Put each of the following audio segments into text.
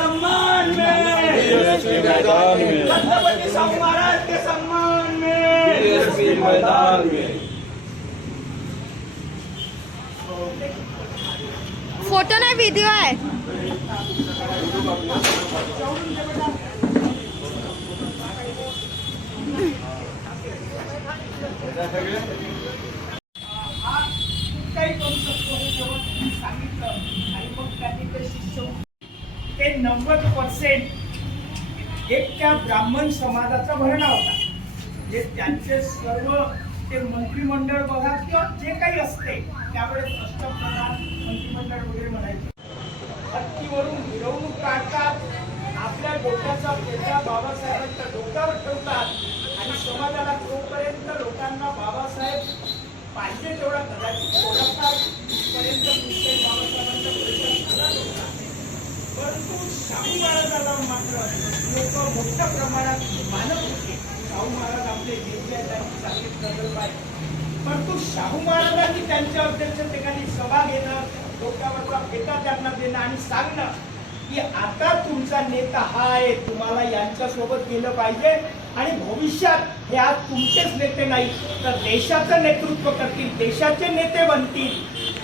सम्मान में, छत्रपति शाहू महाराज के सम्मान में मैदान में। फोटो नाही, व्हिडिओ आहे। काही करू शकतो हे जेव्हा तुम्ही सांगितलं आणि मग त्यांनी ते शिष्य ते 90% एक त्या ब्राह्मण समाजाचा भरणा होता। जे त्यांचे सर्व ते मंत्रिमंडळ बघा किंवा जे काही असते त्यावेळेस अष्टप्रधान मंत्रिमंडळ वगैरे म्हणायचे, हत्तीवरून मिरवणूक काढतात, आपल्या डोक्याचा पेटा बाबासाहेबांच्या डोक्यावर ठेवतात आणि समाजाला तोपर्यंत लोकांना बाबासाहेब पाहिजे तेवढा कदाचित ओळखतात पर्यंत बाबासाहेबांचा परिचय झाला नव्हता। परंतु शाहू महाराजांना मात्र लोक मोठ्या प्रमाणात मानत होते। शाहू महाराज आपले नेते आहेत, त्यांची चांगली प्रगल्भ आहे। परंतु शाहू महाराजांनी त्यांच्या अध्यक्षतेखाली सभा घेणं, डोक्यावरचा फेटा त्यांना देणं आणि सांगणं की आता तुमचा नेता हा आहे, तुम्हाला यांच्यासोबत गेलं पाहिजे आणि भविष्यात हे आज तुमचेच नेते नाही तर देशाचं नेतृत्व करतील, देशाचे नेते बनतील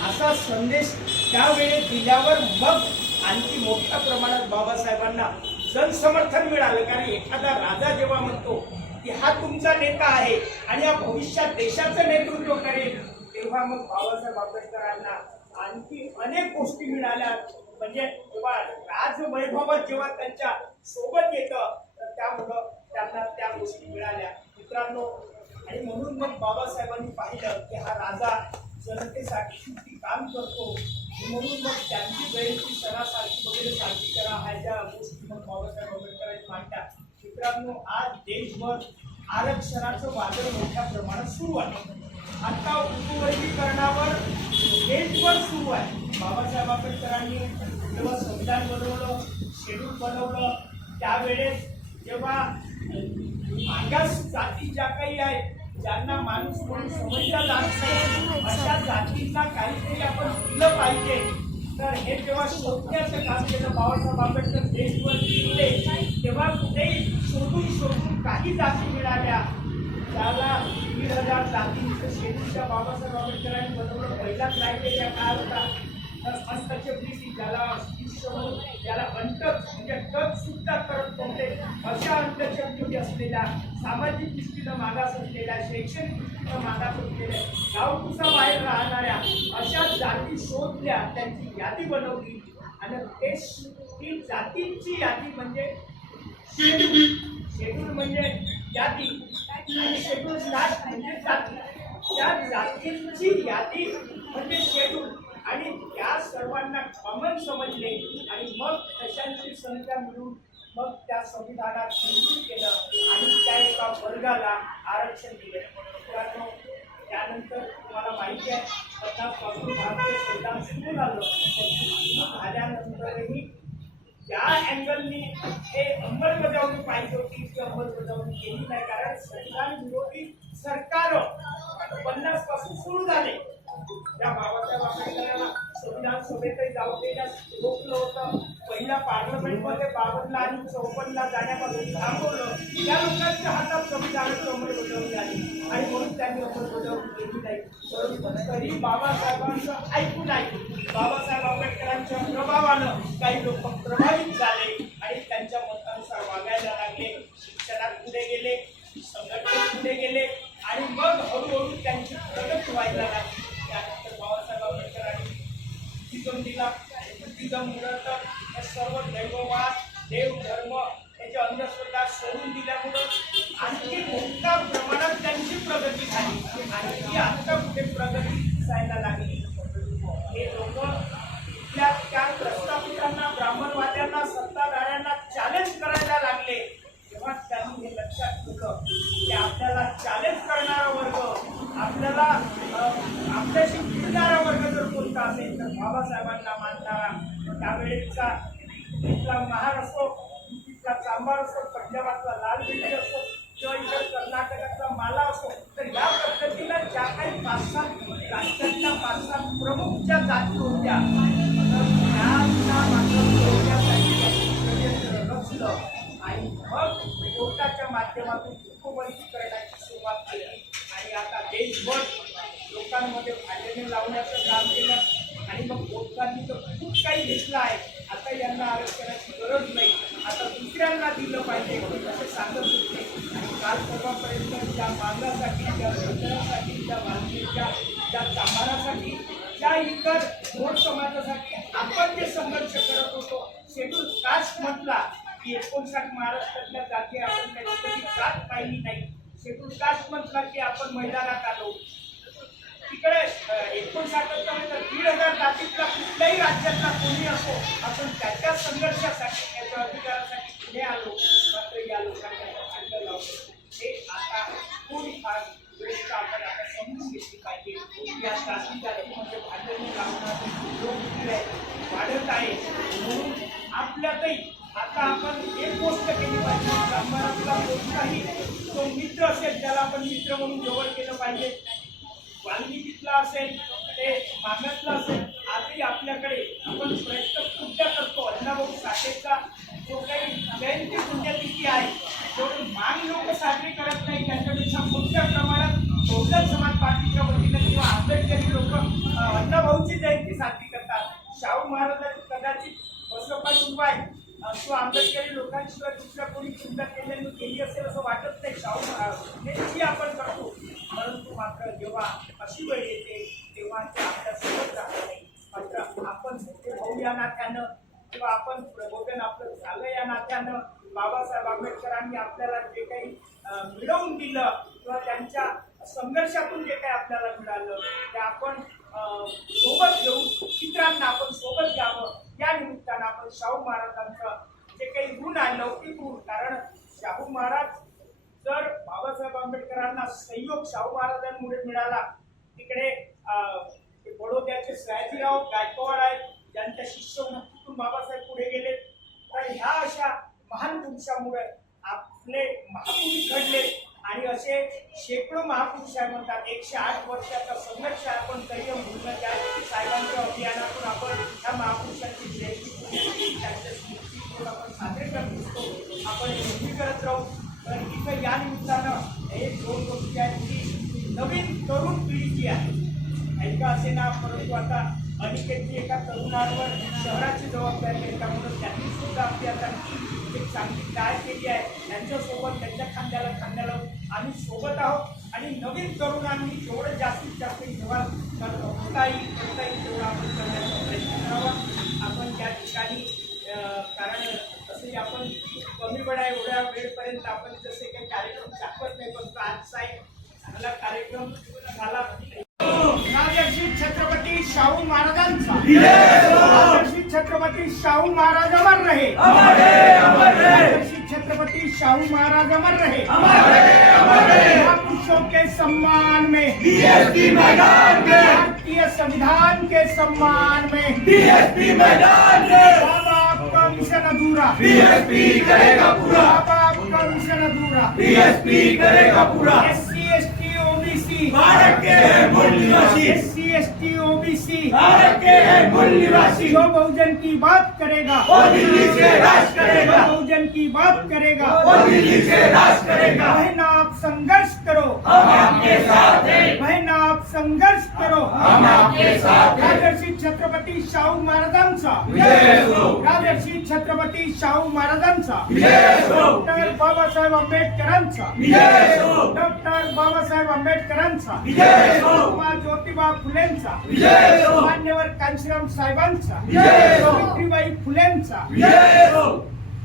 असा संदेश त्यावेळी दिल्यावर मग आणखी मोठ्या प्रमाणात बाबासाहेबांना जनसमर्थन मिळालं। कारण एखादा राजा जेव्हा म्हणतो की हा तुमचा नेता आहे आणि या भविष्यात देशाचं नेतृत्व करेल, तेव्हा मग बाबासाहेब आंबेडकरांना आणखी अनेक गोष्टी मिळाल्या। म्हणजे जेव्हा राजवैभवात जेव्हा त्यांच्या सोबत येतं तर त्यामुळं त्यांना त्या गोष्टी मिळाल्या मित्रांनो। आणि म्हणून मग बाबासाहेबांनी पाहिलं की हा राजा जनतेसाठी किती काम करतो, म्हणून मग त्यांची जयंती सणासारखी वगैरे साजरी करा ह्या ज्या गोष्टी मग बाबासाहेब आंबेडकरांनी मांडतात। मित्रांनो, आज देशभर आरक्षणाचं वादळ मोठ्या प्रमाणात सुरू आहे। आता उपवर्गीकरणावर देशभर सुरू आहे। बाबासाहेब आंबेडकरांनी जेव्हा संविधान बनवलं, शेड्यूल बनवलं, त्यावेळेस जेव्हा मागास जाती ज्या काही आहेत, ज्यांना माणूस म्हणून समजला जात नाही, अशा जातींना काहीतरी आपण दिलं पाहिजे, तर हे जेव्हा शोधण्याचं काम केलं बाबासाहेब आंबेडकर देशभर फिरले, तेव्हा कुठेही शोधून काही जाती मिळाल्या। त्याला 1,000 जातींचं शेड्यूलच्या बाबासाहेब आंबेडकरांनी बनवलं। पहिलाच राहिलेल्या काळ होता अनटचेबिलिटी, ज्याला अनटच म्हणजे टच सुद्धा करत नव्हते अशा अनटचेबिलिटी असलेल्या, सामाजिक दृष्टीनं मागास असलेल्या, शैक्षणिक दृष्टीनं मागास असलेल्या, गावकुसा बाहेर राहणाऱ्या अशा जाती शोधल्या, त्यांची यादी बनवली आणि ती जातींची यादी म्हणजे शेड्यूल म्हणजे यादी आणि शेड्यूल कास्ट म्हणजे जाती, त्या जातींची यादी म्हणजे शेड्यूल आणि त्या सर्वांना कॉमन समजले आणि मग तशांची संख्या मिळून मग त्या संविधानात मंजूर केलं आणि त्या एका वर्गाला आरक्षण दिले। मित्रांनो, त्यानंतर तुम्हाला माहिती आहे 50 पासून भारतीय संविधान सुरू झाल्यानंतरही त्या अँगलनी हे अंमलबजावणी पाहिजे होती, ती अंमलबजावणी केली नाही। कारण संविधान विरोधी सरकार 50 पासून सुरू झाले। त्या बाबासाहेब आंबेडकरांना संविधान सभेतही जाऊ देण्यास रोखलं होतं। पहिल्या पार्लमेंटमध्ये 52 आणि 54 जाण्यापासून थांबवलं। त्या लोकांच्या हातात संविधानाची अंमलबजावणी आली आणि म्हणून त्यांनी अंमलबजावणी केली नाही। परंतु तरी बाबासाहेबांचं ऐकून बाबासाहेब आंबेडकरांच्या प्रभावानं काही लोक प्रभावित झाले आणि त्यांच्या मतानुसार वागायला लागले, शिक्षणात पुढे गेले, संघटनेत पुढे गेले आणि मग हळूहळू त्यांची प्रगती व्हायला लागली। त्यानंतर बाबासाहेब आंबेडकरांनी बुद्धिझम दिला। बुद्धिझममुळं तर हे सर्व दैववाद, देव धर्म याची अंधश्रद्धा सोडून दिल्यामुळं आणखी मोठ्या प्रमाणात त्यांची प्रगती झाली आणि ती आता कुठे प्रगती दिसायला लागली। हे लोक त्या प्रस्थापितांना, ब्राह्मणवाद्यांना, सत्ताधाऱ्यांना चॅलेंज करायला लागले, तेव्हा त्यांनी हे लक्षात ठेवलं की आपल्याला चॅलेंज करणारा वर्ग, आपल्याला आपल्याशी भिडणारा वर्ग जर कोणता असेल तर बाबासाहेबांना मानणारा, त्यावेळेचा इथला महार असो, तिथला चांभार असो, पंजाबातला लाल बिल्ली असो किंवा इतर कर्नाटकातला माला असो, तर या पद्धतीनं ज्या काही 5-7 राज्यातल्या 5-7 प्रमुख ज्या जाती होत्या, तर त्यांना मात्र आता यांना आरक्षणाची गरज नाही, आता दुसऱ्यांना दिलं पाहिजे असे सांगत होते. आणि काल परवापर्यंत ज्या मागण्यासाठी, ज्या बंधनासाठी, ज्या मागणीच्या, ज्या कामासाठी, ज्या इतर मोठ समाजासाठी आपण जे संघर्ष करत होतो, शेड्यूल कास्ट म्हटला की 59 महाराष्ट्रातल्या जाती आपण कधी जात पाहिली नाही. शेड्यूल कास्ट म्हटला की आपण मैदानात आलो. तिकडे 59 1,500 जातीतला कुठल्याही राज्यातला कोणी असो, आपण त्याच्या संघर्षासाठी, त्याच्या अधिकारासाठी पुढे आलो. मात्र या लोकांना खंड लावलं. हे आता थोडीफार गोष्ट आपण आता समजून घेतली पाहिजे. या जातीमध्ये भांडणे लावणारे लोक वाढत आहे. म्हणून आपल्यातही आता आपण एक गोष्ट केली पाहिजे. ब्राह्मणातला कोणताही तो मित्र असेल त्याला आपण मित्र म्हणून जवळ केलं पाहिजे. वाल्मिकीतला असेल, ते मागातला असेल, आजही आपल्याकडे आपण प्रयत्न पूजा करतो. अण्णाभाऊ साठेचा जो काही जयंती पुण्यतिथी आहे, जेवढे मान लोक साजरी करत नाही त्याच्यापेक्षा मोठ्या प्रमाणात बहुजन समाज पार्टीच्या वतीनं किंवा आंबेडकरी लोक अण्णाभाऊची जयंती साजरी करतात. शाहू महाराजांनी कदाचित बसप्पा शिवाय तो आंबेडकरी लोकांशिवाय दुसऱ्या कोणी चिंता केली असेल असं वाटत नाही. शाहू महाराज आपण करतो. परंतु मात्र जेव्हा अशी वेळ येते तेव्हा ते आपल्यासोबत राहत नाही. मात्र आपण मोठे भाऊ या नात्यानं किंवा आपण प्रबोधन आपलं झालं या नात्यानं, बाबासाहेब आंबेडकरांनी आपल्याला जे काही मिळवून दिलं किंवा त्यांच्या संघर्षातून जे काही आपल्याला मिळालं ते आपण सोबत घेऊन इतरांना आपण सोबत घ्यावं. या निमित्तानं आपण शाहू महाराजांचं जे काही गुण आहे, लौकिक गुण, कारण शाहू महाराज जर बाबासाहेब आंबेडकरांना सहयोग शाहू महाराजांमुळे मिळाला, तिकडे बडोद्याचे सयाजीराव गायकवाड आहेत, ज्यांच्या शिष्यवृत्तीतून बाबासाहेब पुढे गेले. तर ह्या अशा महान पुरुषामुळे आपले महापुरुष घडले. आणि असे शेकडो महापुरुष आहे म्हणतात. 108 वर्षाचा संघर्ष आपण संयम भूमी साहेबांच्या अभियानातून आपण ह्या महापुरुषांची जयंती त्यांच्या स्मृतीतून आपण साजरे करत असतो. आपण नेहमी करत राहू. तर इथं या निमित्तानं हे दोन गोष्टी आहेत की नवीन तरुण पिढी जी आहे, ऐका असे ना, परंतु आता अनिकेतची एका तरुणावर शहराची जबाबदारी आहे. त्यामुळे त्यांनी सुद्धा आपली आता एक चांगली काय केली आहे. त्यांच्यासोबत त्यांच्या खांद्याला आम्ही सोबत आहोत. आणि नवीन तरुणांनी जेवढं जास्तीत जास्त जेव्हा करता येईल तेवढं आपण करण्याचा प्रयत्न करावा. आपण त्या ठिकाणी कारण तसंही आपण कमी वेळा एवढ्या वेळपर्यंत आपण जसे काही कार्यक्रम दाखवत नाही, पण आजचा एक चांगला कार्यक्रम झाला. राजर्षी छत्रपती शाहू महाराजांचा, राजर्षी छत्रपती शाहू महाराज अमर रहे, राजर्षी छत्रपती शाहू महाराज अमर रहे. महापुरुषों के सम्मान में डीएसपी मैदान में, भारतीय संविधान के सम्मान में डीएसपी मैदान में, बाबा आपका मिशन अधूरा, डीएसपी करेगा पूरा, बाबा आपका मिशन अधूरा. डीएसपी करेगा पूरा. SC ST OBC भारत के हैं मूल निवासी, SC ST OBC भारत के हैं मूल निवासी. जो बहुजन की बात करेगा वो दिल्ली से राज जो करेगा, बहुजन की बात करेगा वो दिल्ली से राज करेगा. बहन आप संघर्ष करो, हम आपके साथ हैं, बहन आप संघर्ष करो. हम आपके साथ हैं. राजर्षी छत्रपती शाहू महाराजांचा, विजय हो, राजर्षी छत्रपती शाहू महाराजांचा, विजय हो, डॉक्टर बाबासाहेब आंबेडकरांचा, विजय हो, डॉक्टर बाबासाहेब आंबेडकरांचा, विजय हो, महात्मा ज्योतिबा फुलेंचा, विजय हो, मान्यवर कांशीराम साहेबांचा, विजय हो, सावित्रीबाई फुलेंचा, विजय हो,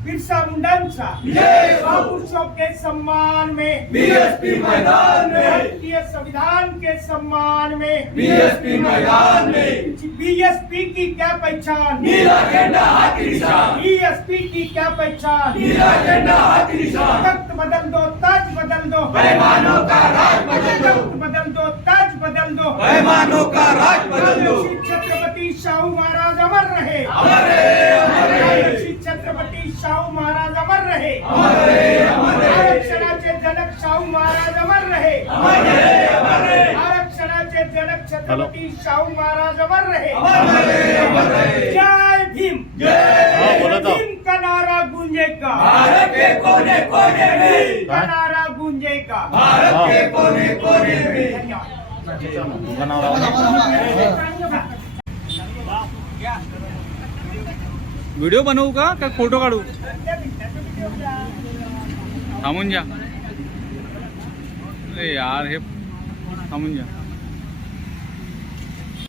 बिरसा मुंडांचा, विजय हो. महापुरुषों के सम्मान में डीएसपी मैदान में, भारतीय संविधान के सम्मान में डीएसपी मैदान में, बीएसपी की क्या पहचान, नीला झंडा हाथी निशान, बीएसपी की क्या पहचान. नीला झंडा हाथी निशान. तख्त बदल दो, ताज बदल दो, बेईमानों का राज बदल दो, तख्त बदल दो, ताज बदल दो. बेईमानों का राज बदल दो. राजर्षि छत्रपति शाहू महाराज अमर रहे, अमर रहे, अमर रहे, राजर्षि छत्रपति शाहू महाराज अमर रहे, अमर रहे, अमर रहे, आरक्षणाचे जनक शाहू महाराज अमर रहे, अमर रहे, अमर रहे, आरक्षणाचे जनक छत्रपति शाहू महाराज अमर रहे. अमर रहे, अमर रहे. जय भीम, जय भीम का नारा गूंजेगा, भारत के कोने कोने में, का नारा गूंजेगा. भारत के कोने कोने में. धन्यवाद. व्हिडिओ बनवू का फोटो काढू? त्या मिनिटाचा व्हिडिओ घ्या. थांबून जा. अरे यार हे थांबून जा.